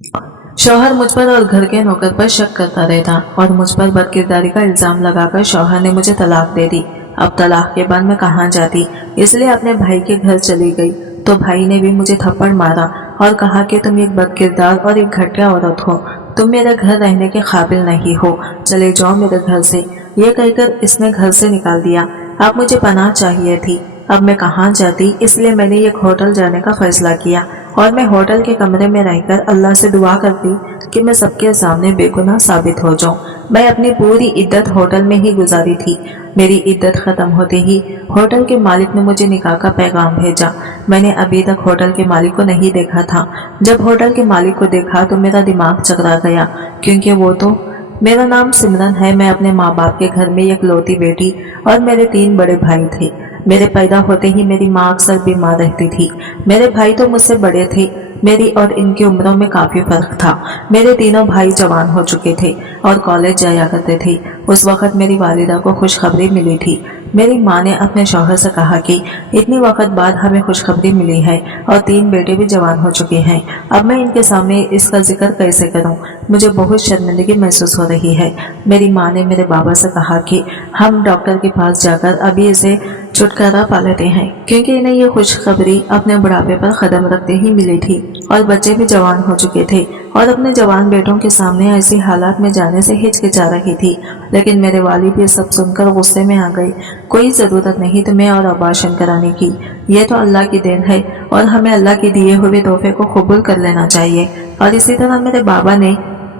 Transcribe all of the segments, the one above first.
शौहर मुझ पर और घर के नौकर पर शक करता रहता और मुझ पर बदकिरदारी का इल्जाम लगाकर शौहर ने मुझे तलाक दे दी। अब तलाक के बाद मैं कहाँ जाती, इसलिए अपने भाई के घर चली गई तो भाई ने भी मुझे थप्पड़ मारा और कहा कि तुम एक बदकिरदार और एक घटिया औरत हो, तुम मेरे घर रहने के काबिल नहीं हो, चले जाओ मेरे घर से। ये कहकर इसने घर से निकाल दिया। अब मुझे पनाह चाहिए थी, अब मैं कहाँ जाती, इसलिए मैंने एक होटल जाने का फैसला किया और मैं होटल के कमरे में रहकर अल्लाह से दुआ करती कि मैं सबके सामने बेगुनाह साबित हो जाऊं। मैं अपनी पूरी इद्दत होटल में ही गुजारी थी। मेरी इद्दत खत्म होते ही होटल के मालिक ने मुझे निकाह का पैगाम भेजा। मैंने अभी तक होटल के मालिक को नहीं देखा था। जब होटल के मालिक को देखा तो मेरा दिमाग चकरा गया, क्योंकि वो तो मेरा नाम सिमरन है। मैं अपने माँ बाप के घर में इकलौती बेटी और मेरे 3 बड़े भाई थे। मेरे पैदा होते ही मेरी माँ अक्सर बीमार रहती थी। मेरे भाई तो मुझसे बड़े थे, मेरी और इनकी उम्रों में काफी फर्क था। मेरे तीनों भाई जवान हो चुके थे और कॉलेज जाया करते थे। उस वक्त मेरी वालिदा को खुशखबरी मिली थी। मेरी माँ ने अपने शौहर से कहा कि इतनी वक्त बाद हमें खुशखबरी मिली है और 3 बेटे भी जवान हो चुके हैं। अब मैं इनके सामने इसका जिक्र कैसे करूं? मुझे बहुत शर्मिंदगी महसूस हो रही है। मेरी माँ ने मेरे बाबा से कहा कि हम डॉक्टर के पास जाकर अभी इसे छुटकारा पा लेते हैं, क्योंकि इन्हें ये खुशखबरी अपने बुढ़ापे पर कदम रखते ही मिली थी और बच्चे भी जवान हो चुके थे और अपने जवान बेटों के सामने ऐसी हालात में जाने से हिचकिचा रही थी। लेकिन मेरे वालिद ये सब सुनकर गुस्से में आ गए। कोई जरूरत नहीं तुम्हें और अबाशन कराने की, यह तो अल्लाह की देन है और हमें अल्लाह के दिए हुए तोहफे को कबूल कर लेना चाहिए। और इसी तरह मेरे बाबा ने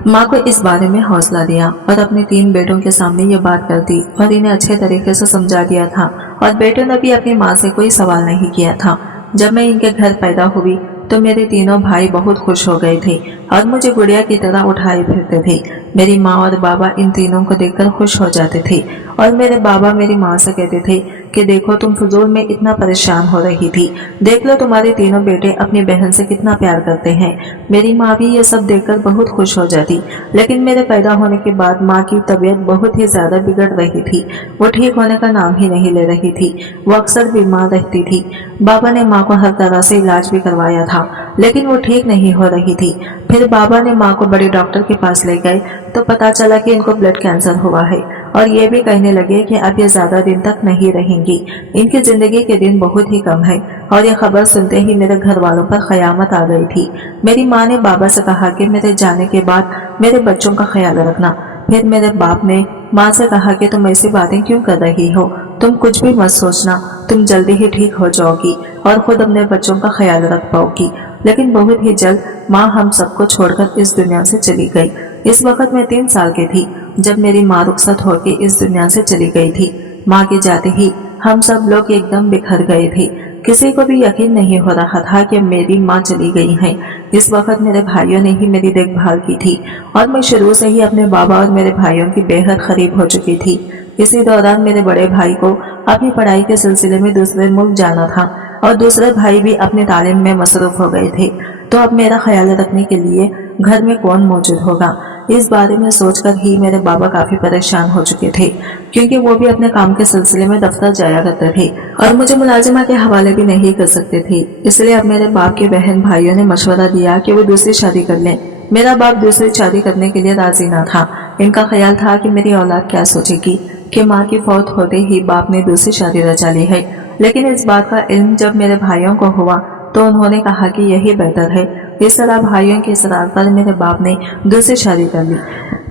माँ को इस बारे में हौसला दिया और अपने 3 बेटों के सामने ये बात कर दी और इन्हें अच्छे तरीके से समझा दिया था और बेटों ने भी अपनी माँ से कोई सवाल नहीं किया था। जब मैं इनके घर पैदा हुई तो मेरे तीनों भाई बहुत खुश हो गए थे और मुझे गुड़िया की तरह उठाए फिरते थे। मेरी माँ और बाबा इन तीनों को देखकर खुश हो जाते थे और मेरे बाबा मेरी माँ से कहते थे कि देखो तुम फजूल में इतना परेशान हो रही थी, देख लो तुम्हारे तीनों बेटे अपनी बहन से कितना प्यार करते हैं। मेरी माँ भी ये सब देखकर बहुत खुश हो जाती। लेकिन मेरे पैदा होने के बाद माँ की तबीयत बहुत ही ज्यादा बिगड़ रही थी। वो ठीक होने का नाम ही नहीं ले रही थी। वो अक्सर बीमार रहती थी। बाबा ने माँ को हर तरह से इलाज भी करवाया था, लेकिन वो ठीक नहीं हो रही थी। फिर बाबा ने माँ को बड़े डॉक्टर के पास ले गए तो पता चला कि इनको ब्लड कैंसर हुआ है और ये भी कहने लगे कि अब ये ज्यादा दिन तक नहीं रहेंगी, इनकी जिंदगी के दिन बहुत ही कम है। और ये खबर सुनते ही मेरे घर वालों पर कयामत आ गई थी। मेरी माँ ने बाबा से कहा कि मेरे जाने के बाद मेरे बच्चों का ख्याल रखना। फिर मेरे बाप ने माँ से कहा कि तुम ऐसी बातें क्यों कर रही हो, तुम कुछ भी मत सोचना, तुम जल्दी ही ठीक हो जाओगी और खुद अपने बच्चों का ख्याल रख पाओगी। लेकिन बहुत ही जल्द माँ हम सबको छोड़कर इस दुनिया से चली गई। इस वक्त मैं 3 साल की थी जब मेरी माँ रुखसत होकर इस दुनिया से चली गई थी। माँ के जाते ही हम सब लोग एकदम बिखर गए थे। किसी को भी यकीन नहीं हो रहा था कि मेरी माँ चली गई है। इस वक्त मेरे भाइयों ने ही मेरी देखभाल की थी और मैं शुरू से ही अपने बाबा और मेरे भाइयों की बेहद करीब हो चुकी थी। इसी दौरान मेरे बड़े भाई को अपनी पढ़ाई के सिलसिले में दूसरे मुल्क जाना था और दूसरे भाई भी अपने तालीम में मसरूफ हो गए थे। तो अब मेरा ख्याल रखने के लिए घर में कौन मौजूद होगा, इस बारे में सोचकर ही मेरे बाबा काफी परेशान हो चुके थे, क्योंकि वो भी अपने काम के सिलसिले में दफ्तर जाया करते थे और मुझे मुलाजिमा के हवाले भी नहीं कर सकते थे। इसलिए अब मेरे बाप के बहन भाइयों ने मशवरा दिया कि वो दूसरी शादी कर लें। मेरा बाप दूसरी शादी करने के लिए राजी ना था। इनका ख्याल था कि मेरी औलाद क्या सोचेगी कि माँ की फौत होते ही बाप ने दूसरी शादी रचा ली है। लेकिन इस बात का इल्म जब मेरे भाइयों को हुआ तो उन्होंने कहा कि यही बेहतर है। इस तरह भाइयों के इसरार पर मेरे बाप ने दूसरी शादी कर ली।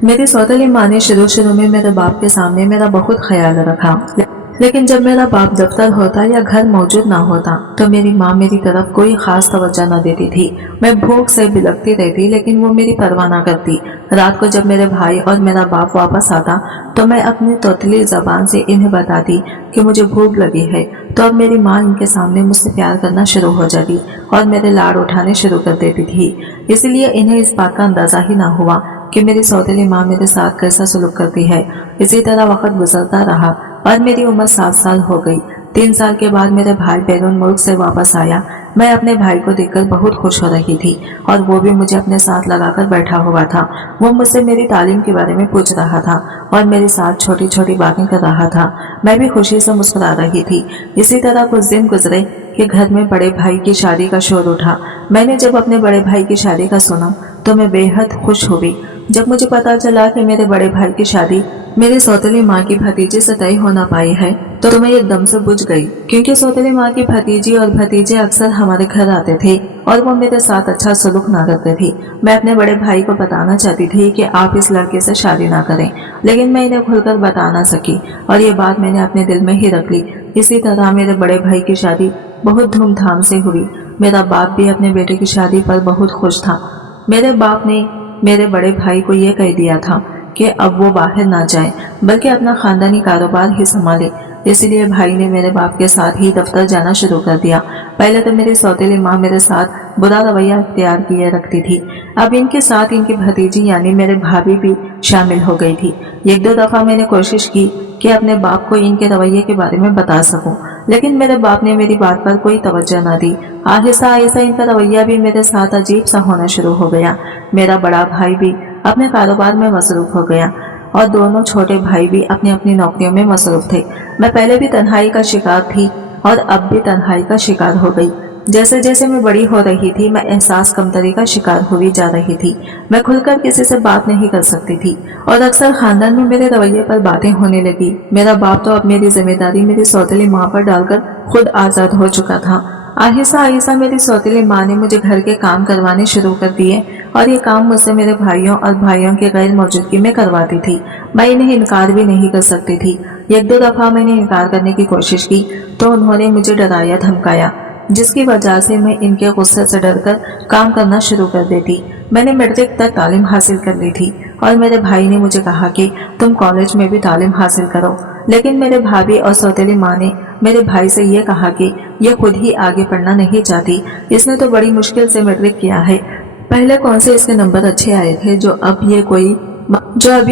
मेरी सौतेली माँ ने शुरू में मेरे बाप के सामने मेरा बहुत ख्याल रखा, लेकिन जब मेरा बाप दफ्तर होता या घर मौजूद ना होता तो मेरी माँ मेरी तरफ कोई खास तवज्जो न देती थी। मैं भूख से बिलखती रहती, लेकिन वो मेरी परवाह न करती। रात को जब मेरे भाई और मेरा बाप वापस आता तो मैं अपनी तोतली जबान से इन्हें बताती कि मुझे भूख लगी है, तो अब मेरी माँ इनके सामने मुझसे प्यार करना शुरू हो जाती और मेरे लाड़ उठाने शुरू कर देती थी। इसलिए इन्हें इस बात का अंदाजा ही ना हुआ कि मेरी सौतेली माँ मेरे साथ कैसा सलूक करती है। इसी तरह वक्त गुजरता रहा और मेरी उम्र 7 साल हो गई। 3 साल के बाद मेरे भाई बैरून मुल्क से वापस आया। मैं अपने भाई को देखकर बहुत खुश हो रही थी और वो भी मुझे अपने साथ लगाकर बैठा हुआ था। वो मुझसे मेरी तालीम के बारे में पूछ रहा था और मेरे साथ छोटी छोटी बातें कर रहा था। मैं भी खुशी से मुस्कुरा रही थी। इसी तरह कुछ दिन गुजरे कि घर में बड़े भाई की शादी का शोर उठा। मैंने जब अपने बड़े भाई की शादी का सुना तो मैं बेहद खुश हुई। जब मुझे पता चला कि मेरे बड़े भाई की शादी मेरी सौतेली माँ की भतीजी से तय होना पाई है तो मैं एकदम से बुझ गई, क्योंकि सौतेली माँ की भतीजी और भतीजे अक्सर हमारे घर आते थे और वो मेरे साथ अच्छा सलूक ना करते थे। मैं अपने बड़े भाई को बताना चाहती थी कि आप इस लड़के से शादी ना करें, लेकिन मैं इन्हें खुलकर बता ना सकी और ये बात मैंने अपने दिल में ही रख ली। इसी तरह मेरे बड़े भाई की शादी बहुत धूमधाम से हुई। मेरा बाप भी अपने बेटे की शादी पर बहुत खुश था। मेरे बाप ने मेरे बड़े भाई को ये कह दिया था कि अब वो बाहर ना जाए बल्कि अपना खानदानी कारोबार ही संभाले। इसलिए भाई ने मेरे बाप के साथ ही दफ्तर जाना शुरू कर दिया। पहले तो मेरी सौतेली माँ मेरे साथ बुरा रवैया इख्तियार किए रखती थी, अब इनके साथ इनकी भतीजी यानी मेरे भाभी भी शामिल हो गई थी। एक दो दफा मैंने कोशिश की कि अपने बाप को इनके रवैये के बारे में बता सकूं, लेकिन मेरे बाप ने मेरी बात पर कोई तवज्जो न दी। आहिस्ता आहिस्ता इनका रवैया भी मेरे साथ अजीब सा होना शुरू हो गया। मेरा बड़ा भाई भी अपने कारोबार में मसरूफ हो गया और दोनों छोटे भाई भी अपनी अपनी नौकरियों में मसरूफ थे। मैं पहले भी तन्हाई का शिकार थी और अब भी तन्हाई का शिकार हो गई। जैसे जैसे मैं बड़ी हो रही थी मैं एहसास कमतरी का शिकार हुई जा रही थी। मैं खुलकर किसी से बात नहीं कर सकती थी और अक्सर खानदान में मेरे रवैये पर बातें होने लगी। मेरा बाप तो अब मेरी जिम्मेदारी मेरी सौतेली माँ पर डालकर खुद आजाद हो चुका था। आहिस्ता आहिस्ता मेरी सौतेली माँ ने मुझे घर के काम करवाने शुरू कर दिए और ये काम मुझसे मेरे भाइयों और भाइयों के गैर मौजूदगी में करवाती थी। मैं इन्हें इनकार भी नहीं कर सकती थी। एक दो दफा मैंने इनकार करने की कोशिश की तो उन्होंने मुझे डराया धमकाया, जिसकी वजह से मैं इनके गुस्से से डरकर काम करना शुरू कर देती। मैंने मैट्रिक तक तालीम हासिल कर ली थी और मेरे भाई ने मुझे कहा कि तुम कॉलेज में भी तालीम हासिल करो, लेकिन मेरे भाभी और सौतेली माँ ने मेरे भाई से ये कहा कि ये खुद ही आगे पढ़ना नहीं चाहती, इसने तो बड़ी मुश्किल से मैट्रिक किया है, पहले कौन से इसके नंबर अच्छे आए थे जो अब ये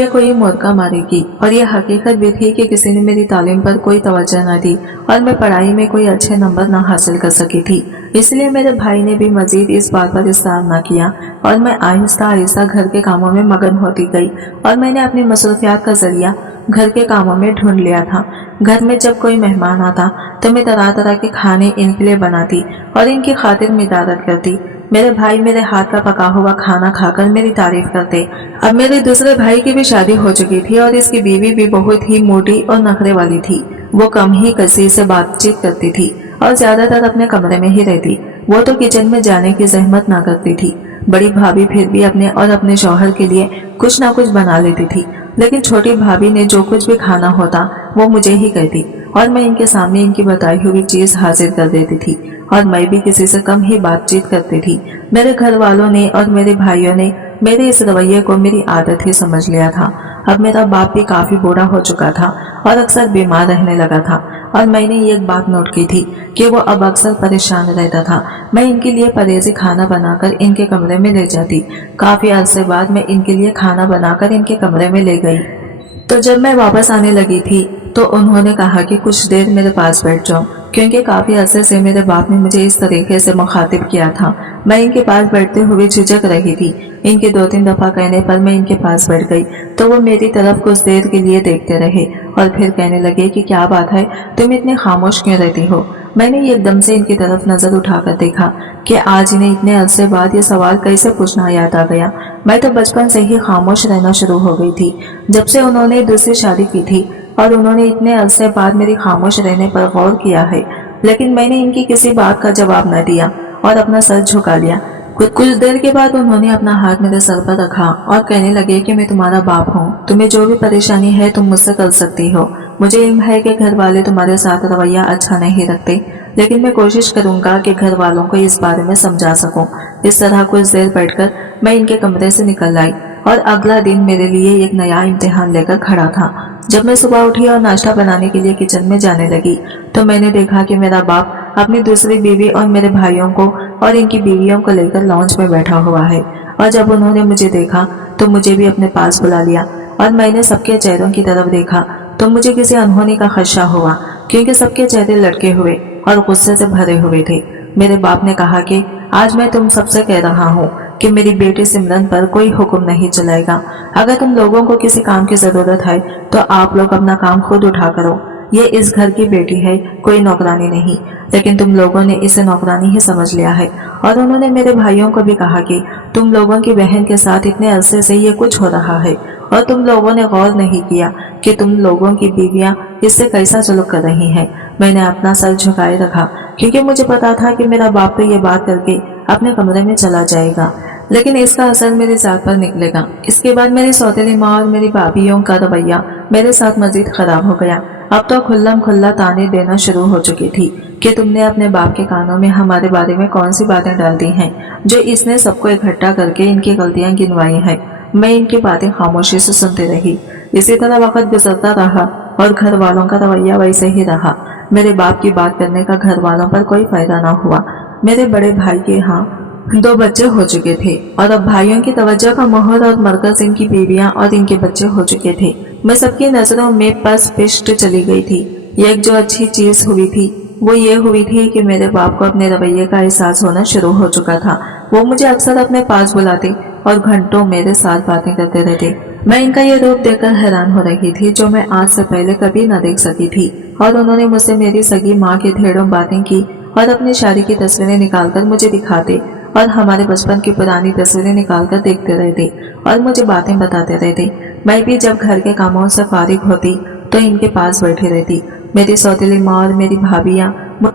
कोई मोरका मारेगी। और ये हकीकत भी थी कि किसी ने मेरी तालीम पर कोई तवज्जो न दी और मैं पढ़ाई में कोई अच्छे नंबर न हासिल कर सकी थी। इसलिए मेरे भाई ने भी मजीद इस बात पर इस्तार न किया और मैं आहिस्ता आहिस्ता घर के कामों में मगन होती गई और मैंने अपनी मसरूफियात का जरिया घर के कामों में ढूंढ लिया था। घर में जब कोई मेहमान आता तो मैं तरह तरह के खाने इनके लिए बनाती और इनकी खातिर मिदादत करती। मेरे भाई मेरे हाथ का पका हुआ खाना खाकर मेरी तारीफ करते। अब मेरे दूसरे भाई की भी शादी हो चुकी थी और इसकी बीवी भी बहुत ही मोटी और नखरे वाली थी। वो कम ही किसी से बातचीत करती थी और ज्यादातर अपने कमरे में ही रहती। वो तो किचन में जाने की जहमत ना करती थी। बड़ी भाभी फिर भी अपने और अपने शौहर के लिए कुछ ना कुछ बना लेती थी, लेकिन छोटी भाभी ने जो कुछ भी खाना होता वो मुझे ही कहती और मैं इनके सामने इनकी बताई हुई चीज हाजिर कर देती थी और मैं भी किसी से कम ही बातचीत करती थी। मेरे घर वालों ने और मेरे भाइयों ने मेरे इस रवैये को मेरी आदत ही समझ लिया था। अब मेरा बाप भी काफी बूढ़ा हो चुका था और अक्सर बीमार रहने लगा था और मैंने एक बात नोट की थी कि वो अब अक्सर परेशान रहता था। मैं इनके लिए परहेजी खाना बनाकर इनके कमरे में ले जाती। काफी अरसे बाद मैं इनके लिए खाना बनाकर इनके कमरे में ले गई तो जब मैं वापस आने लगी थी तो उन्होंने कहा कि कुछ देर मेरे पास बैठ जाओ, क्योंकि काफी अरसे से मेरे बाप ने मुझे इस तरीके से मुखातिब किया था। मैं इनके पास बैठते हुए झिझक रही थी। इनके 2-3 दफा कहने पर मैं इनके पास बैठ गई तो वो मेरी तरफ कुछ देर के लिए देखते रहे और फिर कहने लगे कि क्या बात है, तुम इतने खामोश क्यों रहती हो। मैंने एकदम से इनकी तरफ नजर उठाकर देखा कि आज इन्हें इतने अरसे बाद ये सवाल कैसे पूछना याद आ गया। मैं तो बचपन से ही खामोश रहना शुरू हो गई थी जब से उन्होंने दूसरी शादी की थी और उन्होंने इतने अरसे बाद मेरी खामोश रहने पर गौर किया है, लेकिन मैंने इनकी किसी बात का जवाब न दिया और अपना सर झुका लिया। कुछ देर के बाद उन्होंने अपना हाथ मेरे सर पर रखा और कहने लगे कि मैं तुम्हारा बाप हूँ, तुम्हें जो भी परेशानी है तुम मुझसे कर सकती हो। मुझे इल्म है कि घर वाले तुम्हारे साथ रवैया अच्छा नहीं रखते, लेकिन मैं कोशिश करूंगा कि घर वालों को इस बारे में समझा सकूं। इस तरह कुछ देर बैठकर मैं इनके कमरे से निकल आई और अगला दिन मेरे लिए एक नया इम्तिहान लेकर खड़ा था। जब मैं सुबह उठी और नाश्ता बनाने के लिए किचन में जाने लगी तो मैंने देखा कि मेरा बाप अपनी दूसरी बीवी और मेरे भाइयों को और इनकी बीवियों को लेकर लॉन्च में बैठा हुआ है। और जब उन्होंने मुझे देखा तो मुझे भी अपने पास बुला लिया और मैंने सबके चेहरों की तरफ देखा तो मुझे किसी अनहोनी का खदशा हुआ, क्योंकि सबके चेहरे लटके हुए और गुस्से से भरे हुए थे। मेरे बाप ने कहा कि आज मैं तुम सबसे कह रहा हूँ कि मेरी बेटी सिमरन पर कोई हुक्म नहीं चलाएगा। अगर तुम लोगों को किसी काम की जरूरत है तो आप लोग अपना काम खुद उठा करो। ये इस घर की बेटी है, कोई नौकरानी नहीं। लेकिन तुम लोगों ने इसे नौकरानी ही समझ लिया है। और उन्होंने मेरे भाइयों को भी कहा कि तुम लोगों की बहन के साथ इतने अरसे से ये कुछ हो रहा है और तुम लोगों ने गौर नहीं किया कि तुम लोगों की बीवियां इससे कैसा सलूक कर रही हैं। मैंने अपना सर झुकाए रखा क्योंकि मुझे पता था कि मेरा बाप तो ये बात करके अपने कमरे में चला जाएगा, लेकिन इसका असर मेरी जात पर निकलेगा। इसके बाद मेरी सौतेली माँ और मेरी भाभियों का रवैया मेरे साथ मजीद खराब हो गया। अब तो खुल्लम खुल्ला ताने देना शुरू हो चुकी थी कि तुमने अपने बाप के कानों में हमारे बारे में कौन सी बातें डाल दी हैं जो इसने सबको इकट्ठा करके इनकी गलतियां गिनवाई हैं। मैं इनकी बातें खामोशी से सुनती रही। इसी तरह वक्त गुजरता रहा और घर वालों का रवैया वैसे ही रहा। मेरे बाप की बात करने का घर वालों पर कोई फायदा ना हुआ। मेरे बड़े भाई के यहाँ 2 बच्चे हो चुके थे और अब भाइयों की तवज्जो का मोहर और मरकज इनकी बीवियां और इनके बच्चे हो चुके थे। मैं सबकी नजरों में पस पिष्ट चली गई थी। एक जो अच्छी चीज हुई थी वो ये हुई थी कि मेरे बाप को अपने रवैये का एहसास होना शुरू हो चुका था। वो मुझे अक्सर अपने पास बुलाते और घंटों मेरे साथ बातें करते रहते। मैं इनका ये रूप देखकर हैरान हो रही थी जो मैं आज से पहले कभी न देख सकी थी। और उन्होंने मुझसे मेरी सगी माँ की ढेरों बातें की और अपनी शादी की तस्वीरें निकालकर मुझे दिखाते और हमारे बचपन की पुरानी तस्वीरें निकालकर देखते रहते और मुझे बातें बताते रहते। मैं भी जब घर के कामों से फारिग होती तो इनके पास बैठी रहती। मेरी सौतेली माँ और मेरी भाभियाँ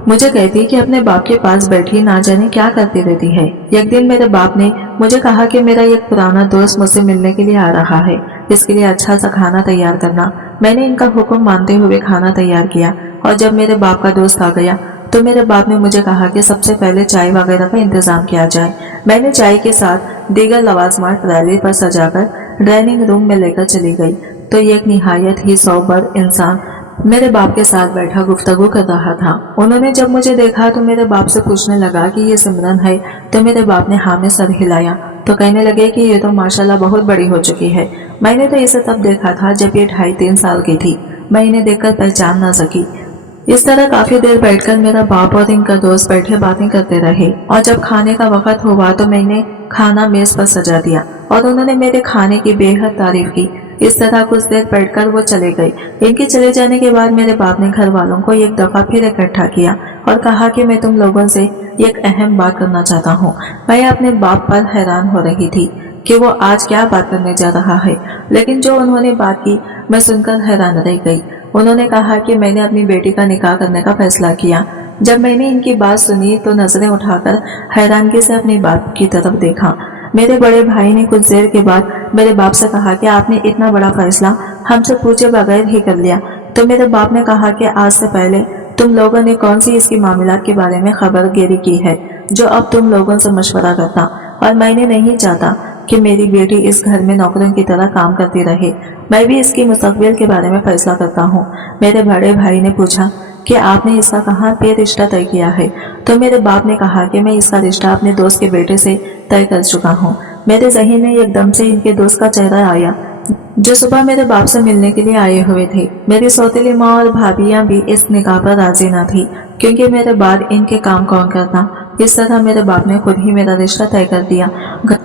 मुझे कहती कि अपने बाप के पास बैठी ना जाने क्या करती रहती है। एक दिन मेरे बाप ने मुझे कहा कि मेरा एक पुराना दोस्त मुझसे मिलने के लिए आ रहा है, इसके लिए अच्छा सा खाना तैयार करना। मैंने इनका हुक्म मानते हुए खाना तैयार किया और जब मेरे बाप का दोस्त आ गया तो मेरे बाप ने मुझे कहा कि सबसे पहले चाय वगैरह का इंतजाम किया जाए। मैंने चाय के साथ दीगर लवाजमात ट्रॉली पर सजाकर डाइनिंग रूम में लेकर चली गई तो एक निहायत ही सौबर इंसान मेरे बाप के साथ बैठा गुफ्तगू कर रहा था। उन्होंने जब मुझे देखा तो मेरे बाप से पूछने लगा कि ये सिमरन है, तो मेरे बाप ने हाँ में सर हिलाया तो कहने लगे कि ये तो माशाल्लाह बहुत बड़ी हो चुकी है। मैंने तो इसे तब देखा था जब ये 2.5-3 साल की थी। मैं इन्हें देखकर पहचान ना सकी। इस तरह काफी देर बैठकर मेरा बाप और इनका दोस्त बैठे बातें करते रहे और जब खाने का वक्त हुआ तो मैंने खाना मेज पर सजा दिया और उन्होंने मेरे खाने की बेहद तारीफ की। इस तरह कुछ देर बैठकर वो चले गए। इनके चले जाने के बाद मेरे बाप ने घर वालों को एक दफा फिर इकट्ठा किया और कहा कि मैं तुम लोगों से एक अहम बात करना चाहता हूँ। मैं अपने बाप पर हैरान हो रही थी कि वो आज क्या बात करने जा रहा है, लेकिन जो उन्होंने बात की मैं सुनकर हैरान रह गई। उन्होंने कहा कि मैंने अपनी बेटी का निकाह करने का फैसला किया। जब मैंने इनकी बात सुनी तो नजरें उठाकर हैरानगी से अपने बाप की तरफ देखा। मेरे बड़े भाई ने कुछ देर के बाद मेरे बाप से कहा कि आपने इतना बड़ा फैसला हमसे पूछे बगैर ही कर लिया। तो मेरे बाप ने कहा कि आज से पहले तुम लोगों ने कौन सी इसकी मामलात के बारे में खबरगिरी की है जो अब तुम लोगों से मशवरा करता, और मैंने नहीं चाहता कि मेरी बेटी इस घर में नौकरन की तरह काम करती रहे। मैं भी इसकी मुस्तकबिल के बारे में फैसला करता हूँ। मेरे बड़े भाई ने पूछा कि आपने इसका कहाँ पे रिश्ता तय किया है, तो मेरे बाप ने कहा कि मैं इसका रिश्ता अपने दोस्त के बेटे से तय कर चुका हूँ। मेरे ज़हन में एकदम से इनके दोस्त का चेहरा आया जो सुबह मेरे बाप से मिलने के लिए आए हुए थे। मेरी सौतेली माँ और भाभियाँ भी इस निकाह पर राजी न थी क्योंकि मेरे बाद इनके काम कौन करता। इस तरह मेरे बाप ने खुद ही मेरा रिश्ता तय कर दिया।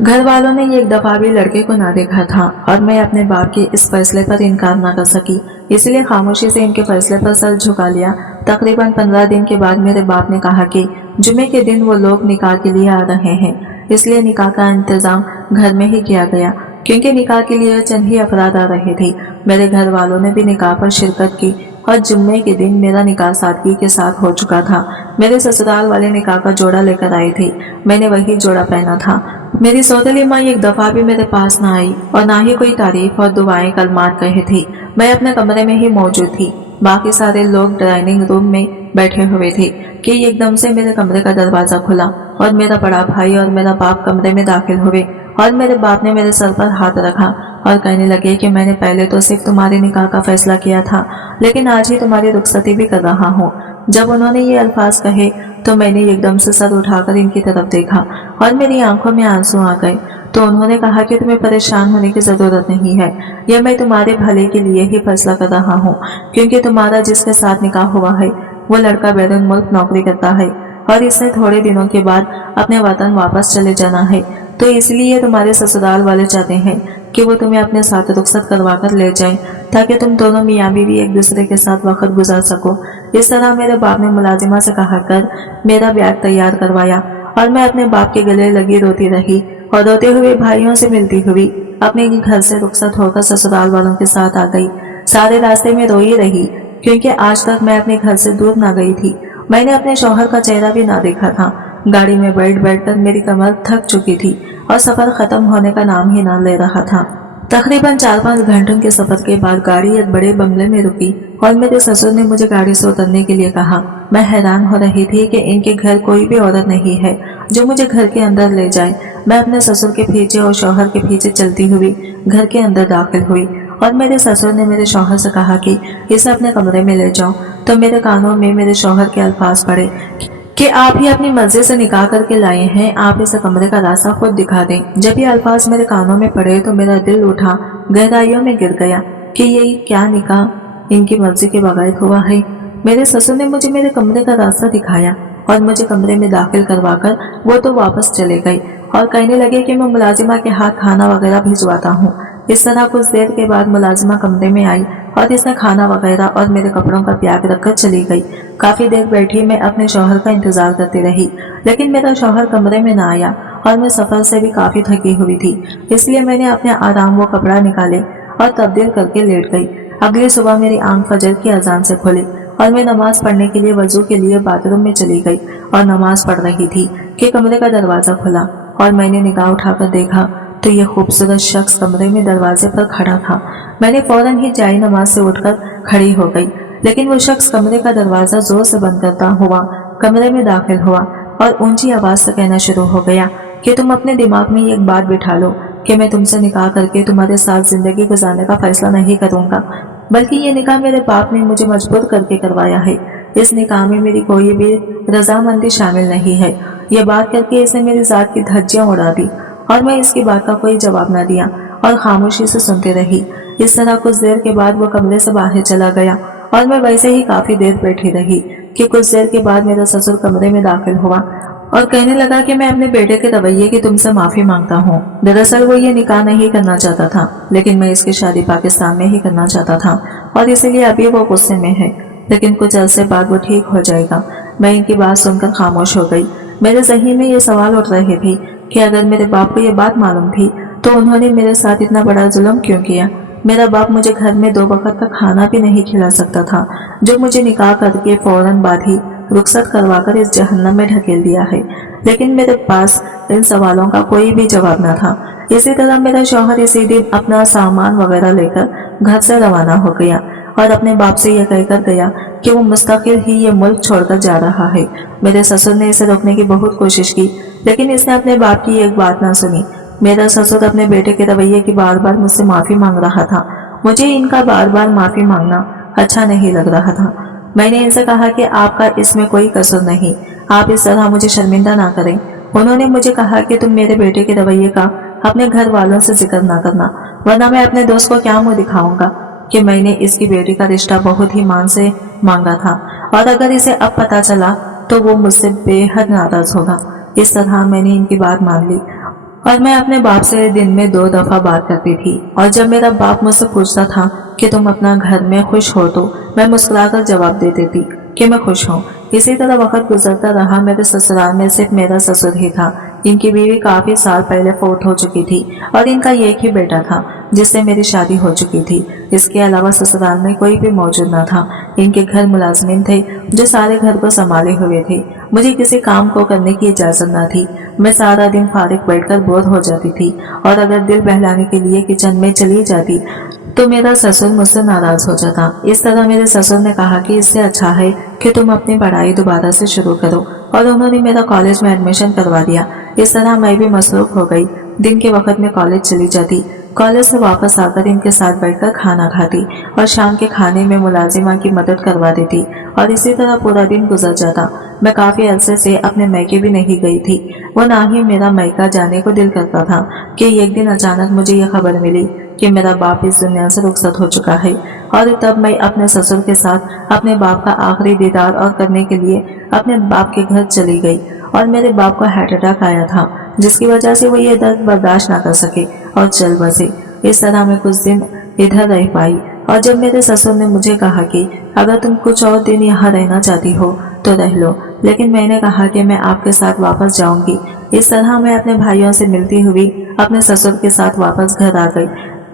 घर वालों ने एक दफा भी लड़के को ना देखा था और मैं अपने बाप के इस फैसले पर इनकार ना कर सकी, इसलिए खामोशी से इनके फैसले पर सर झुका लिया। तकरीबन 15 दिन के बाद मेरे बाप ने कहा कि जुमे के दिन वो लोग निकाह के लिए आ रहे हैं, इसलिए निकाह का इंतजाम घर में ही किया गया क्योंकि निकाह के लिए चंद ही अफराद आ रहे थे। मेरे घर वालों ने भी निकाह पर शिरकत की और जुम्मे के दिन मेरा निकाह सादगी के साथ हो चुका था। मेरे ससुराल वाले निकाह का जोड़ा लेकर आए थे, मैंने वही जोड़ा पहना था। मेरी सौतेली माँ एक दफा भी मेरे पास ना आई और ना ही कोई तारीफ और दुआएं कलमात कहे थी। मैं अपने कमरे में ही मौजूद थी। बाकी सारे लोग डाइनिंग रूम में बैठे हुए थे कि एकदम से मेरे कमरे का दरवाजा खुला और मेरा बड़ा भाई और मेरा बाप कमरे में दाखिल हुए और मेरे बाप ने मेरे सर पर हाथ रखा और कहने लगे कि मैंने पहले तो सिर्फ तुम्हारे निकाह का फैसला किया था, लेकिन आज ही तुम्हारी रुखसती भी कर रहा हूँ। जब उन्होंने ये अल्फाज कहे तो मैंने एकदम से सर उठाकर इनकी तरफ देखा और मेरी आंखों में आंसू आ गए। तो उन्होंने कहा कि तुम्हें परेशान होने की जरूरत नहीं है, यह मैं तुम्हारे भले के लिए ही फैसला कर रहा हूँ क्योंकि तुम्हारा जिसके साथ निकाह हुआ है वो लड़का बैरून मुल्क नौकरी करता है और इसने थोड़े दिनों के बाद अपने वतन वापस चले जाना है, तो इसलिए तुम्हारे ससुराल वाले चाहते हैं कि वो तुम्हें अपने साथ रुखसत करवा कर ले जाए। ताकि तुम दोनों मियाँ बीवी एक दूसरे के साथ वक्त गुजार सको। इस तरह मेरे बाप ने मुलाजिमा से कहा कर मेरा बैग तैयार करवाया और मैं अपने बाप के गले लगी रोती रही और रोते हुए भाइयों से मिलती हुई अपने घर से रुखसत होकर ससुराल वालों के साथ आ गई। सारे रास्ते में रोई रही क्योंकि आज तक मैं अपने घर से दूर ना गई थी। मैंने अपने शौहर का चेहरा भी ना देखा था। गाड़ी में बैठ कर मेरी कमर थक चुकी थी और सफर खत्म होने का नाम ही ना ले रहा था। तकरीबन 4-5 घंटों के सफर के बाद गाड़ी एक बड़े बंगले में रुकी और मेरे ससुर ने मुझे गाड़ी से उतरने के लिए कहा। मैं हैरान हो रही थी कि इनके घर कोई भी औरत नहीं है जो मुझे घर के अंदर ले जाए। मैं अपने ससुर के पीछे और शौहर के पीछे चलती हुई घर के अंदर दाखिल हुई और मेरे ससुर ने मेरे शौहर से कहा कि इसे अपने कमरे में ले जाओ। तो मेरे कानों में मेरे शौहर के अल्फाज पड़े कि आप ही अपनी मर्जी से निकाह करके लाए हैं, आप इसे कमरे का रास्ता खुद दिखा दें। जब ये अल्फाज मेरे कानों में पड़े तो मेरा दिल उठा गहराइयों में गिर गया कि ये क्या निकाह इनकी मर्जी के बगैर हुआ है। मेरे ससुर ने मुझे मेरे कमरे का रास्ता दिखाया और मुझे कमरे में दाखिल करवाकर वो तो वापस चले गए और कहने लगे कि मैं मुलाजिमा के हाथ खाना वगैरह भिजवाता हूँ। इस तरह कुछ देर के बाद मुलाजिमा कमरे में आई और इसने खाना वगैरह और मेरे कपड़ों का बैग रखकर चली गई। काफी देर बैठी मैं अपने शौहर का इंतजार करती रही, लेकिन मेरा शौहर कमरे में ना आया और मैं सफर से भी काफी थकी हुई थी, इसलिए मैंने अपने आराम वो कपड़ा निकाले और तब्दील करके लेट गई। अगली सुबह मेरी आंख फजर की अजान से खुली और मैं नमाज पढ़ने के लिए वजू के लिए बाथरूम में चली गई और नमाज पढ़ रही थी कि कमरे का दरवाजा खुला और मैंने निगाह उठाकर देखा तो ये खूबसूरत शख्स कमरे में दरवाजे पर खड़ा था। मैंने फौरन ही जाई नमाज से उठकर खड़ी हो गई, लेकिन वो शख्स कमरे का दरवाजा जोर से बंद करता हुआ कमरे में दाखिल हुआ और ऊंची आवाज से कहना शुरू हो गया कि तुम अपने दिमाग में एक बात बिठा लो कि मैं तुमसे निकाह करके तुम्हारे साथ जिंदगी गुजारने का फैसला नहीं करूंगा, बल्कि ये निकाह मेरे बाप ने मुझे मजबूर करके करवाया है। इस निकाह में मेरी कोई भी रजामंदी शामिल नहीं है। ये बात करके इसने मेरी जात की धज्जियां उड़ा दी और मैं इसकी बात का कोई जवाब न दिया और खामोशी से सुनती रही। इस तरह कुछ देर के बाद वो कमरे से बाहर चला गया और मैं वैसे ही काफी देर बैठी रही कि कुछ देर के बाद मेरा ससुर कमरे में दाखिल हुआ और कहने लगा कि मैं अपने बेटे के रवैये की तुमसे माफी मांगता हूँ। दरअसल वो ये निकाह नहीं करना चाहता था, लेकिन मैं इसकी शादी पाकिस्तान में ही करना चाहता था और इसीलिए अभी वो गुस्से में है, लेकिन कुछ अरसे बाद वो ठीक हो जाएगा। मैं इनकी बात सुनकर खामोश हो गई। मेरे ज़हन में ये सवाल उठ रहे थे कि अगर मेरे बाप को ये बात मालूम थी तो उन्होंने मेरे साथ इतना बड़ा जुल्म क्यों किया। मेरा बाप मुझे घर में 2 वक्त का खाना भी नहीं खिला सकता था, जो मुझे निकाह करके फौरन बाद ही रुखसत करवाकर इस जहन्नम में ढकेल दिया है। लेकिन मेरे पास इन सवालों का कोई भी जवाब न था। इसी तरह मेरा शौहर इसी दिन अपना सामान वगैरह लेकर घर से रवाना हो गया और अपने बाप से यह कहकर गया कि वो मुस्तकिल ही ये मुल्क छोड़कर जा रहा है। मेरे ससुर ने इसे रोकने की बहुत कोशिश की, लेकिन इसने अपने बाप की एक बात ना सुनी। मेरा ससुर अपने बेटे के रवैये की बार बार मुझसे माफी मांग रहा था। मुझे इनका बार बार माफी मांगना अच्छा नहीं लग रहा था। मैंने इनसे कहा कि आपका इसमें कोई कसूर नहीं, आप इस तरह मुझे शर्मिंदा ना करें। उन्होंने मुझे कहा कि तुम मेरे बेटे के रवैये का अपने घर वालों से जिक्र ना करना, वरना मैं अपने दोस्त को क्या मुंह दिखाऊंगा कि मैंने इसकी बेटी का रिश्ता बहुत ही मान से मांगा था और अगर इसे अब पता चला तो वो मुझसे बेहद नाराज होगा। इस तरह मैंने इनकी बात मान ली और मैं अपने बाप से दिन में 2 दफा बात करती थी और जब मेरा बाप मुझसे पूछता था कि तुम अपना घर में खुश हो तो मैं मुस्कुराकर जवाब दे देती कि मैं खुश हूँ। इसी तरह वक्त गुजरता रहा। मेरे ससुराल में सिर्फ मेरा ससुर ही था। इनकी बीवी काफी साल पहले फोत हो चुकी थी और इनका एक ही बेटा था जिससे मेरी शादी हो चुकी थी। इसके अलावा ससुराल में कोई भी मौजूद न था। इनके घर मुलाजिम थे जो सारे घर को संभाले हुए थे। मुझे किसी काम को करने की इजाजत न थी। मैं सारा दिन फारिग बैठकर बोर हो जाती थी और अगर दिल बहलाने के लिए किचन में चली जाती तो मेरा ससुर मुझसे नाराज हो जाता। इस तरह मेरे ससुर ने कहा कि इससे अच्छा है कि तुम अपनी पढ़ाई दोबारा से शुरू करो और उन्होंने मेरा कॉलेज में एडमिशन करवा दिया। इस तरह मैं भी मसरूफ हो गई। दिन के वक्त में कॉलेज चली जाती, कॉलेज से वापस आकर इनके साथ बैठकर खाना खाती और शाम के खाने में मुलाजिमा की मदद करवा देती और इसी तरह पूरा दिन गुजर जाता। मैं काफी अरसे से अपने मैके भी नहीं गई थी, वो ना ही मेरा मैका जाने को दिल करता था कि एक दिन अचानक मुझे यह खबर मिली कि मेरा बाप इस दुनिया से रुखसत हो चुका है और तब मैं अपने ससुर के साथ अपने बाप का आखिरी दीदार और करने के लिए अपने बाप के घर चली गई और मेरे बाप को हार्ट अटैक आया था, जिसकी वजह से वो ये दर्द बर्दाश्त ना कर सके और चल बसे। इस तरह मैं कुछ दिन इधर रह पाई। और जब मेरे ससुर ने मुझे कहा कि अगर तुम कुछ और दिन यहाँ रहना चाहती हो तो रह लो, लेकिन मैंने कहा कि मैं आपके साथ वापस जाऊंगी। इस तरह मैं अपने भाइयों से मिलती हुई अपने ससुर के साथ वापस घर आ गई।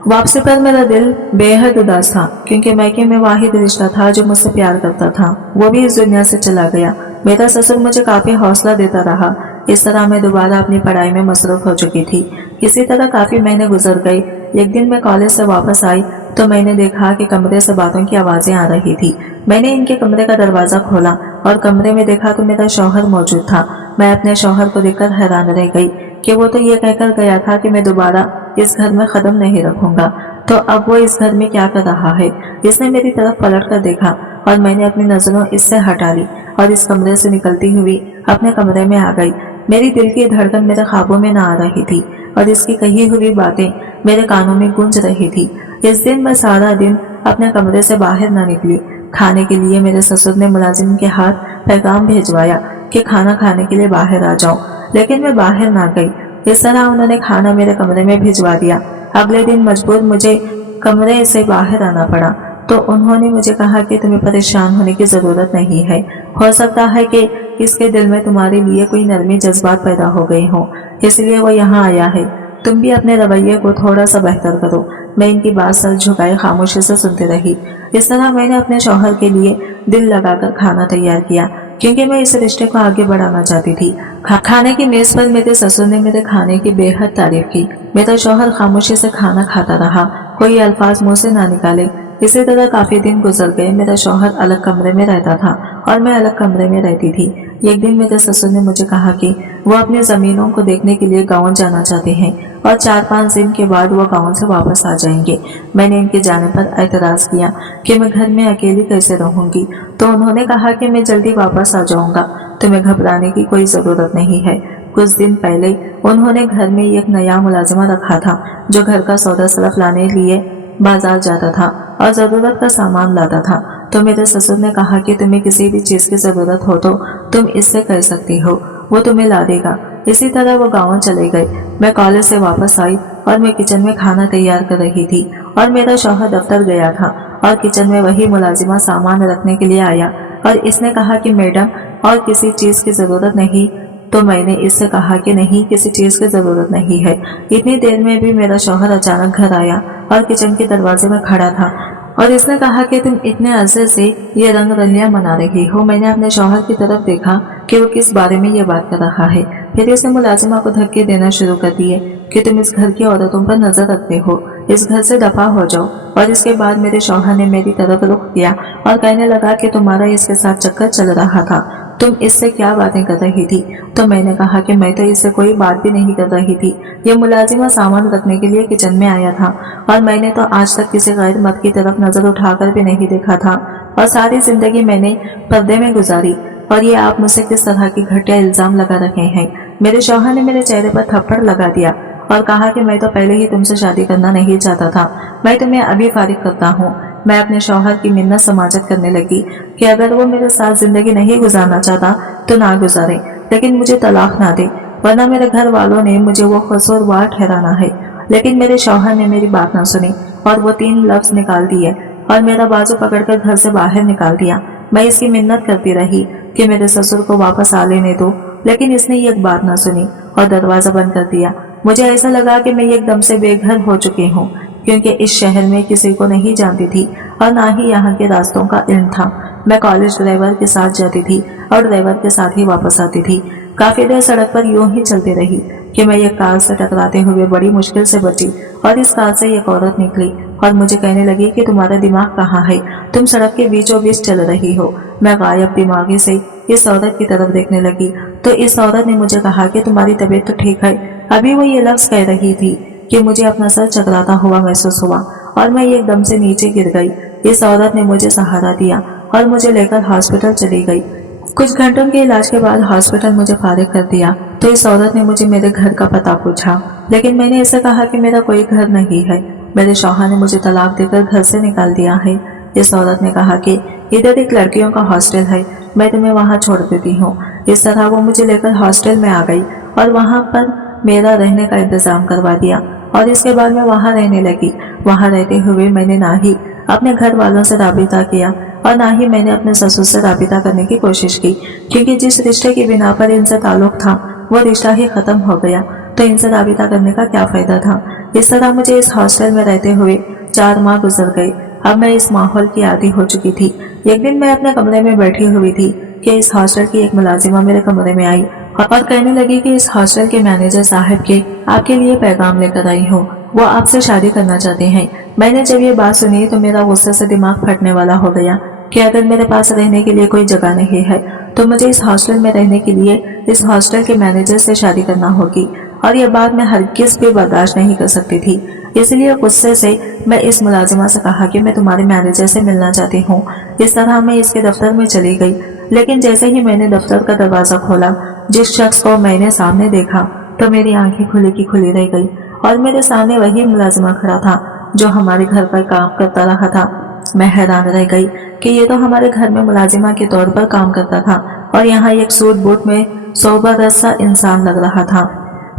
वापसी पर मेरा दिल बेहद उदास था, क्योंकि मैके में वाहिद रिश्ता था जो मुझसे प्यार करता था, वो भी इस दुनिया से चला गया। मेरा ससुर मुझे काफी हौसला देता रहा। इस तरह मैं दोबारा अपनी पढ़ाई में मसरूफ हो चुकी थी। इसी तरह काफी महीने गुजर गए। एक दिन मैं कॉलेज से वापस आई तो मैंने देखा कि कमरे से बातों की आवाजें आ रही थी। मैंने इनके कमरे का दरवाजा खोला और कमरे में देखा तो मेरा शौहर मौजूद था। मैं अपने शौहर को देखकर हैरान रह गई कि वो तो ये कहकर गया था कि मैं दोबारा इस घर में कदम नहीं रखूंगा, तो अब वो इस घर में क्या कर रहा है। इसने मेरी तरफ पलट कर देखा और मैंने अपनी नजरों इससे हटा ली और इस कमरे से निकलती हुई अपने कमरे में आ गई। मेरी दिल की धड़कन मेरे ख्वाबों में ना आ रही थी और इसकी कही हुई बातें मेरे कानों में गूंज रही थी। इस दिन मैं सारा दिन अपने कमरे से बाहर न निकली। खाने के लिए मेरे ससुर ने मुलाजिम के हाथ पैगाम भेजवाया कि खाना खाने के लिए बाहर आ जाओ, लेकिन मैं बाहर ना गई। इस तरह उन्होंने खाना मेरे कमरे में भिजवा दिया। अगले दिन मजबूर मुझे कमरे से बाहर आना पड़ा तो उन्होंने मुझे कहा कि तुम्हें परेशान होने की जरूरत नहीं है, हो सकता है कि इसके दिल में तुम्हारे लिए कोई नरमी जज्बात पैदा हो गए हों, इसलिए वो यहाँ आया है। तुम भी अपने रवैये को थोड़ा सा बेहतर करो। मैं इनकी बात सर झुकाए खामोशी से सुनती रही। इस तरह मैंने अपने शौहर के लिए दिल लगाकर खाना तैयार किया, क्योंकि मैं इस रिश्ते को आगे बढ़ाना चाहती थी। खाने की मेज पर मेरे ससुर ने मेरे खाने की बेहद तारीफ की। मेरा शौहर खामोशी से खाना खाता रहा, कोई अल्फाज मुंह से ना निकाले। इसी तरह काफी दिन गुजर गए। मेरा शौहर अलग कमरे में रहता था और मैं अलग कमरे में रहती थी। एक दिन मेरे ससुर ने मुझे कहा कि वो अपनी जमीनों को देखने के लिए गांव जाना चाहते हैं और 4-5 दिन के बाद वो गांव से वापस आ जाएंगे। मैंने इनके जाने पर एतराज किया कि मैं घर में अकेली कैसे रहूंगी, तो उन्होंने कहा कि मैं जल्दी वापस आ जाऊंगा, तुम्हें घबराने की कोई जरूरत नहीं है। कुछ दिन पहले उन्होंने घर में एक नया मुलाजिमा रखा था जो घर का सौदा सरफ लाने लिए बाजार जाता था और जरूरत का सामान लाता था। तो मेरे ससुर ने कहा कि तुम्हें किसी भी चीज की जरूरत हो तो तुम इससे कह सकती हो, वो तुम्हें ला देगा। इसी तरह वो गाँव चले गए। मैं कॉलेज से वापस आई और मैं किचन में खाना तैयार कर रही थी और मेरा शौहर दफ्तर गया था और किचन में वही मुलाजिमा सामान रखने के लिए आया और इसने कहा कि मैडम और किसी चीज की जरूरत नहीं, तो मैंने इससे कहा कि नहीं, किसी चीज की जरूरत नहीं है। इतनी देर में भी मेरा शौहर अचानक घर आया और किचन के दरवाजे में खड़ा था और इसने कहा कि तुम इतने अरसे से ये रंग रलियां मना रही हो। मैंने अपने शौहर की तरफ देखा कि वो किस बारे में ये बात कर रहा है। फिर इसने मुलाजिमा को धक्के देना शुरू कर दिए कि तुम इस घर की औरतों पर नजर रखते हो, इस घर से दफा हो जाओ। और इसके बाद मेरे शौहर ने मेरी तरफ रुख किया और कहने लगा कि तुम्हारा इसके साथ चक्कर चल रहा था, तुम इससे क्या बातें कर रही थी। तो मैंने कहा कि मैं तो इससे कोई बात भी नहीं कर रही थी, ये मुलाजिमा सामान रखने के लिए किचन में आया था और मैंने तो आज तक किसी गैर मर्द की तरफ नजर उठाकर भी नहीं देखा था और सारी जिंदगी मैंने पर्दे में गुजारी, और ये आप मुझसे किस तरह की घटिया इल्जाम लगा रहे हैं। मेरे शौहर ने मेरे चेहरे पर थप्पड़ लगा दिया और कहा कि मैं तो पहले ही तुमसे शादी करना नहीं चाहता था, मैं तुम्हें अभी फारिग करता हूँ। मैं अपने शौहर की मिन्नत समाजत करने लगी कि अगर वो मेरे साथ जिंदगी नहीं गुजारना चाहता तो ना गुजारे, लेकिन मुझे तलाक ना दे, वरना मेरे घर वालों ने मुझे वो कसूरवार ठहराना है। लेकिन मेरे शौहर ने मेरी बात ना सुनी और वो 3 लफ्ज निकाल दिए और मेरा बाजू पकड़कर घर से बाहर निकाल दिया। मैं इसकी मिन्नत करती रही कि मेरे ससुर को वापस आ लेने दो, लेकिन इसने एक बात ना सुनी और दरवाजा बंद कर दिया। मुझे ऐसा लगा कि मैं एकदम से बेघर हो चुकी हूँ, क्योंकि इस शहर में किसी को नहीं जानती थी और ना ही यहाँ के रास्तों का इल्म था। मैं कॉलेज ड्राइवर के साथ जाती थी और ड्राइवर के साथ ही वापस आती थी। काफी देर सड़क पर यूं ही चलती रही कि मैं एक कार से टकराते हुए बड़ी मुश्किल से बची और इस कार से एक औरत निकली और मुझे कहने लगी कि तुम्हारा दिमाग कहाँ है, तुम सड़क के बीचों बीच चल रही हो। मैं गायब दिमागी से इस औरत की तरफ देखने लगी तो इस औरत ने मुझे कहा कि तुम्हारी तबीयत तो ठीक है। अभी वो ये लफ्ज कह रही थी कि मुझे अपना सर चकराता हुआ महसूस हुआ और मैं एकदम से नीचे गिर गई। इस औरत ने मुझे सहारा दिया और मुझे लेकर हॉस्पिटल चली गई। कुछ घंटों के इलाज के बाद हॉस्पिटल मुझे फारिग कर दिया तो इस औरत ने मुझे मेरे घर का पता पूछा, लेकिन मैंने इसे कहा कि मेरा कोई घर नहीं है। मेरे शौहर ने मुझे तलाक देकर घर से निकाल दिया है। इस औरत ने कहा कि इधर एक लड़कियों का हॉस्टल है, मैं तुम्हें वहाँ छोड़ देती हूँ। इस तरह वो मुझे लेकर हॉस्टल में आ गई और वहाँ पर मेरा रहने का इंतजाम करवा दिया और इसके बाद मैं वहाँ रहने लगी। वहाँ रहते हुए मैंने ना ही अपने घर वालों से राबिता किया और ना ही मैंने अपने ससुर से राबिता करने की कोशिश की, क्योंकि जिस रिश्ते की बिना पर इनसे ताल्लुक था वो रिश्ता ही खत्म हो गया, तो इनसे राबिता करने का क्या फायदा था। इस तरह मुझे इस हॉस्टल में रहते हुए 4 माह गुजर गई। अब मैं इस माहौल की आदी हो चुकी थी। एक दिन मैं अपने कमरे में बैठी हुई थी कि इस हॉस्टल की एक मुलाजिमा मेरे कमरे में आई और कहने लगी कि इस हॉस्टल के मैनेजर साहब के आपके लिए पैगाम लेकर आई हूँ, वो आपसे शादी करना चाहते हैं। मैंने जब ये बात सुनी तो मेरा गुस्से से दिमाग फटने वाला हो गया कि अगर मेरे पास रहने के लिए कोई जगह नहीं है तो मुझे इस हॉस्टल में रहने के लिए इस हॉस्टल के मैनेजर से शादी करना होगी, और यह बात मैं हरगिज़ भी बर्दाश्त नहीं कर सकती थी। इसलिए गुस्से से मैं इस मुलाजिमा से कहा कि मैं तुम्हारे मैनेजर से मिलना चाहती हूँ। इस तरह मैं इसके दफ्तर में चली गई, लेकिन जैसे ही मैंने दफ्तर का दरवाजा खोला, जिस शख्स को मैंने सामने देखा तो मेरी आंखें खुली की खुली रह गई और मेरे सामने वही मुलाजिमा खड़ा था जो हमारे घर पर काम करता रहा था। मैं हैरान रह गई कि ये तो हमारे घर में मुलाजिमा के तौर पर काम करता था और यहाँ एक सूट बूट में सोबरस सा इंसान लग रहा था।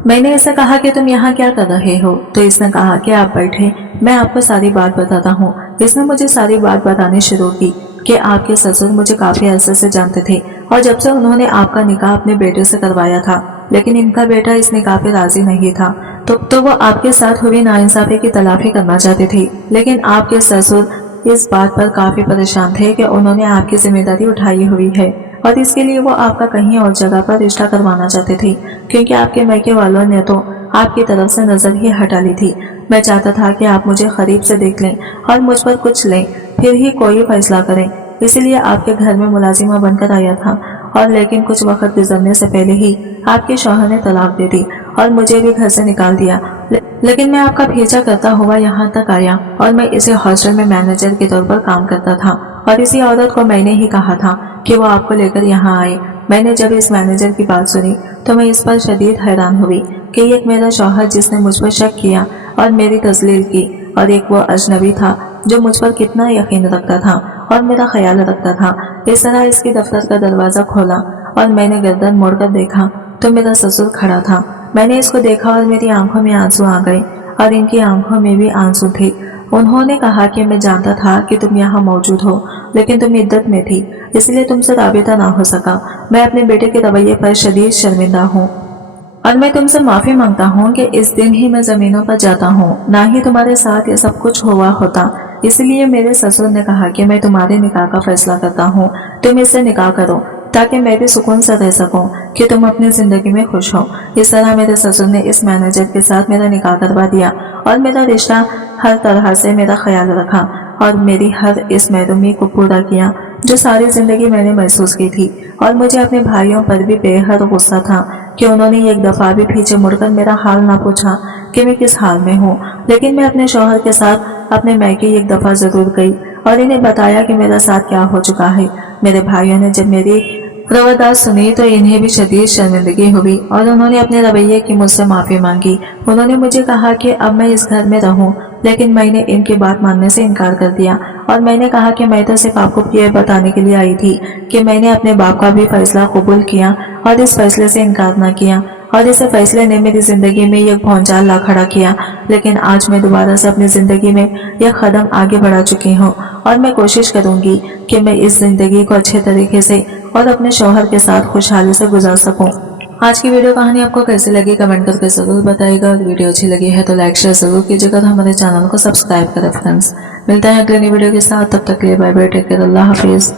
मैंने इसे कहा कि तुम यहाँ क्या कर रहे हो, तो इसने कहा कि आप बैठे, मैं आपको सारी बात बताता हूँ। इसने मुझे सारी बात बतानी शुरू की कि आपके ससुर मुझे काफी अरसे से जानते थे और जब से उन्होंने आपका निकाह अपने बेटे से करवाया था, लेकिन इनका बेटा इस निकाह पे राजी नहीं था, तो वो आपके साथ हुई नाइंसाफी की तलाफी करना चाहते थे। लेकिन आपके ससुर इस बात पर काफी परेशान थे कि उन्होंने आपकी जिम्मेदारी उठाई हुई है और इसके लिए वो आपका कहीं और जगह पर रिश्ता करवाना चाहते थे, क्योंकि आपके मैके वालों ने तो आपकी तरफ से नजर ही हटा ली थी। मैं चाहता था कि आप मुझे करीब से देख लें और मुझ पर कुछ लें, फिर ही कोई फैसला करें। इसलिए आपके घर में मुलाजिमा बनकर आया था, और लेकिन कुछ वक्त गुजरने से पहले ही आपके शौहर ने तलाक दे दी और मुझे भी घर से निकाल दिया। लेकिन मैं आपका भेजा करता हुआ यहाँ तक आया और मैं इसी हॉस्टल में मैनेजर के तौर पर काम करता था, और इसी औरत को मैंने ही कहा था कि वो आपको लेकर यहाँ आए। मैंने जब इस मैनेजर की बात सुनी तो मैं इस पर शदीद हैरान हुई कि एक मेरा शौहर जिसने मुझ पर शक किया और मेरी तस्लील की, और एक वो अजनबी था जो मुझ पर कितना यकीन रखता था और मेरा ख्याल रखता था। इस तरह इसके दफ्तर का दरवाजा खोला और मैंने गर्दन मोड़कर देखा तो मेरा ससुर खड़ा था। मैंने इसको देखा और मेरी आंखों में आंसू आ गए और इनकी आंखों में भी आंसू थे। उन्होंने कहा कि मैं जानता था कि तुम यहाँ मौजूद हो, लेकिन तुम इद्दत में थी, इसलिए तुमसे राबिता ना हो सका। मैं अपने बेटे के रवैये पर शदीद शर्मिंदा हूँ और मैं तुमसे माफी मांगता हूँ कि इस दिन ही मैं जमीनों पर जाता हूँ, ना ही तुम्हारे साथ ये सब कुछ हुआ होता। इसलिए मेरे ससुर ने कहा कि मैं तुम्हारे निकाह का फैसला करता हूँ, तुम इससे निकाह करो ताकि मैं भी सुकून से रह सकूं कि तुम अपनी जिंदगी में खुश हो। इस तरह मेरे ससुर ने इस मैनेजर के साथ मेरा निकाह करवा दिया और मेरा रिश्ता हर तरह से मेरा ख्याल रखा और मेरी हर इस महरूमी को पूरा किया जो सारी जिंदगी मैंने महसूस की थी। और मुझे अपने भाइयों पर भी बेहद गुस्सा था कि उन्होंने एक दफा भी पीछे मुड़कर मेरा हाल ना पूछा कि मैं किस हाल में हूँ। लेकिन मैं अपने शौहर के साथ अपने मैके एक दफा जरूर गई और इन्हें बताया कि मेरा साथ क्या हो चुका है। मेरे भाइयों ने जब मेरी रवादात सुनी तो इन्हें भी शदीद शर्मिंदगी हुई और उन्होंने अपने रवैये की मुझसे माफी मांगी। उन्होंने मुझे कहा कि अब मैं इस घर में रहूं, लेकिन मैंने इनकी बात मानने से इनकार कर दिया और मैंने कहा कि मैं तो सिर्फ आपको ये बताने के लिए आई थी कि मैंने अपने बाप का भी फैसला कबूल किया और इस फैसले से इनकार न किया, और इस फैसले ने मेरी जिंदगी में यह भौचाल ला खड़ा किया। लेकिन आज मैं दोबारा से अपनी जिंदगी में यह कदम आगे बढ़ा चुकी हूँ और मैं कोशिश करूंगी कि मैं इस जिंदगी को अच्छे तरीके से और अपने शौहर के साथ खुशहाली से गुजार सकूं। आज की वीडियो कहानी आपको कैसी लगी कमेंट करके जरूर बताइएगा, और वीडियो अच्छी लगी है तो लाइक शेयर जरूर कीजिएगा, तो हमारे चैनल को सब्सक्राइब करें फ्रेंड्स। मिलता है अगले नई वीडियो के साथ, तब तक के लिए बाय बाय, टेक केयर, अल्लाह हाफिज।